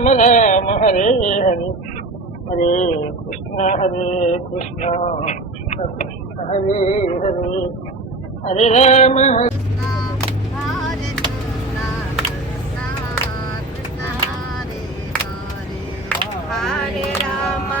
Ram Ram Hare Hare Hare Krishna Hare Hare Hare Ram Hare Rama,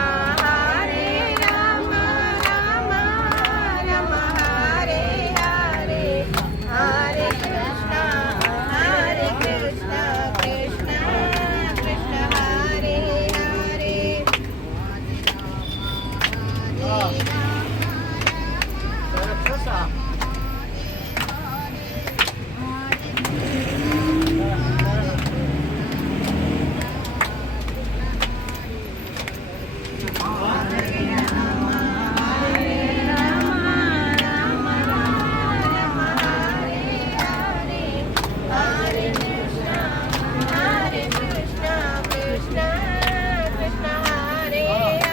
Hare Rama, Rama Rama, Hare Hare, Hare Krishna, Krishna Krishna, Hare Hare,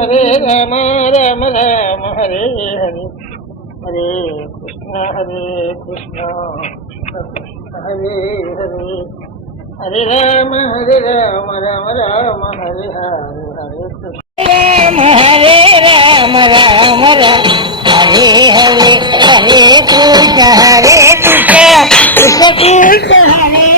Hare Ram Ram Ram Hare Hare Hare Krishna Hare Hare Hare Ram Ram Ram Hare Hare Hare Ram Ram Ram Hare Hare Hare Krishna Krishna Krishna Hare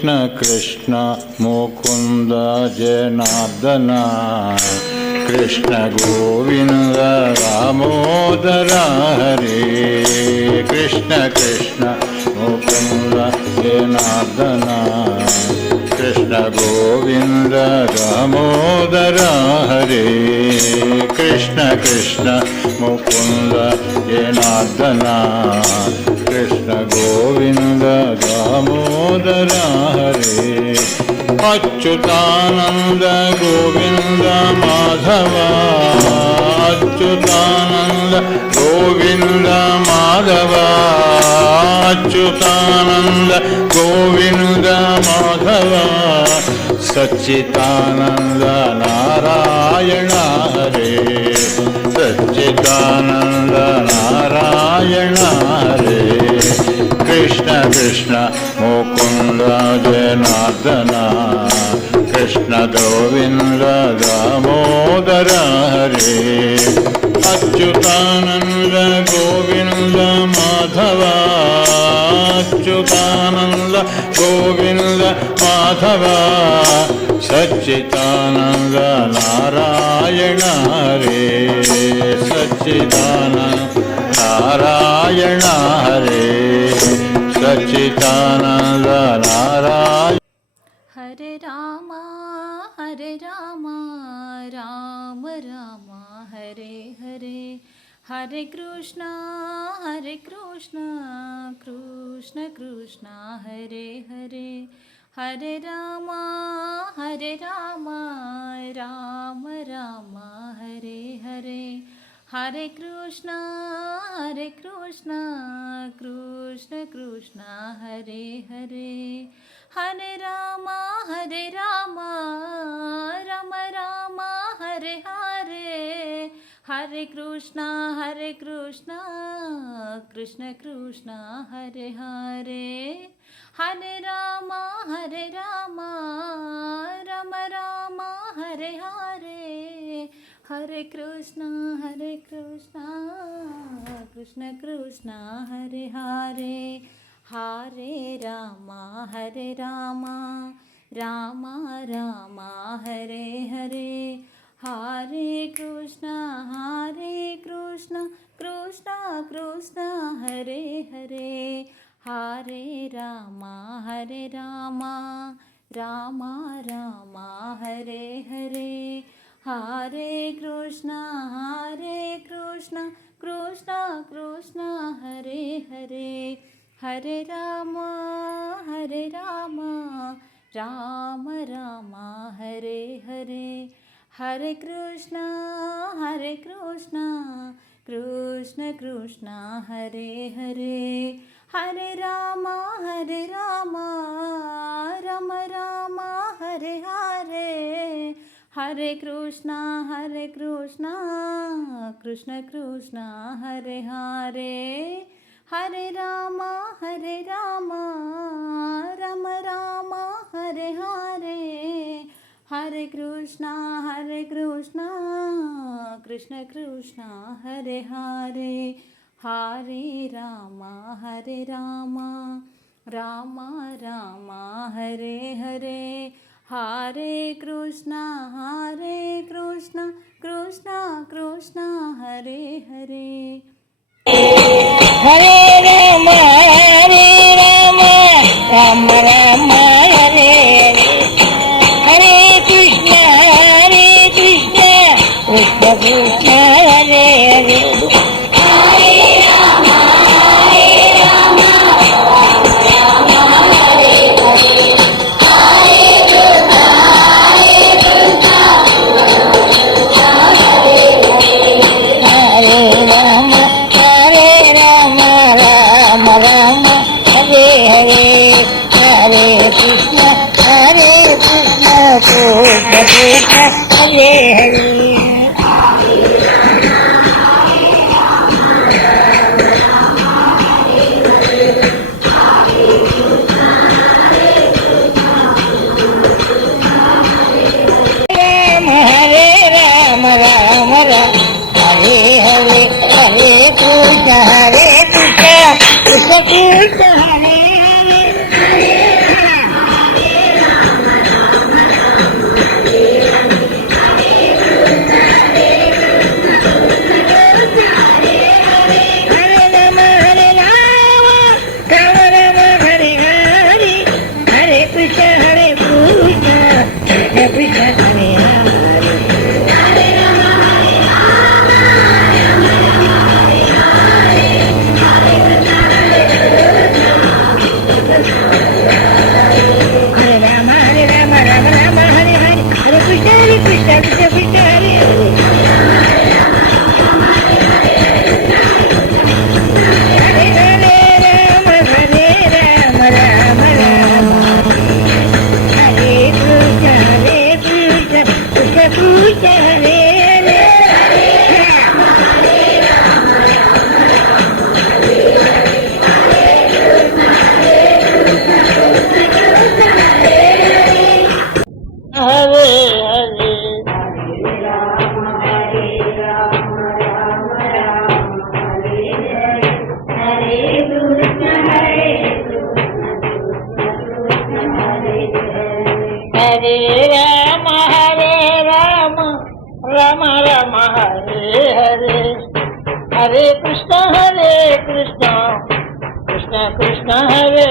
Krishna Krishna Mukund Janardan Krishna Govind Damodar Hare Krishna Krishna Mukund Janardan Krishna Govind Damodar Hare Krishna Krishna Mukund Janardan Krishna Govind Damodar Hare Achyutanand Govind Madhav Achyutanand Govind Madhav Achyutanand Govind Madhav Sachchidanand Narayan Hare Sachchidanand Narayan Hare Krishna Krishna Mukund Janardan Krishna Govind Damodar Hare Achyutanand Govind Madhav Achyutanand Govind Madhav Sachchidanand Narayan Hare Sachchidanand Narayan Hare Sachchidanand Narayan Hare Ram Ram Ram Hare Hare Hare Krishna Krishna Krishna Hare Hare Hare Ram Ram Ram Hare Hare Hare Krishna Krishna Krishna Hare Hare Hare Ram Ram Ram Hare Hare Hare Krishna Krishna Krishna Hare Hare Hare Ram Ram Ram Hare Hare Hare Krishna Krishna Krishna Hare Hare Hare Ram Ram Ram Hare Hare Hare Krishna Krishna Krishna Hare Hare Hare Ram Ram Hare Hare Hare Krishna Krishna Krishna Hare Hare Hare Ram Ram Hare Hare Hare Krishna Krishna Krishna Hare Hare Hare Ram Ram Hare Hare Hare Krishna Krishna Krishna Hare Hare Hare Ram Ram Hare Hare Hare Krishna Krishna Krishna Hare Hare Hare Ram Ram Hare Hare Hare Krishna Krishna Krishna Hare Hare Hare Ram Ram Ram Hare Hare Hare Krishna Krishna Krishna Hare Hare Krishna Hare Hare Hare Hare Hare Ram Ram Ram Hare Hare Hare Krishna Krishna Krishna Hare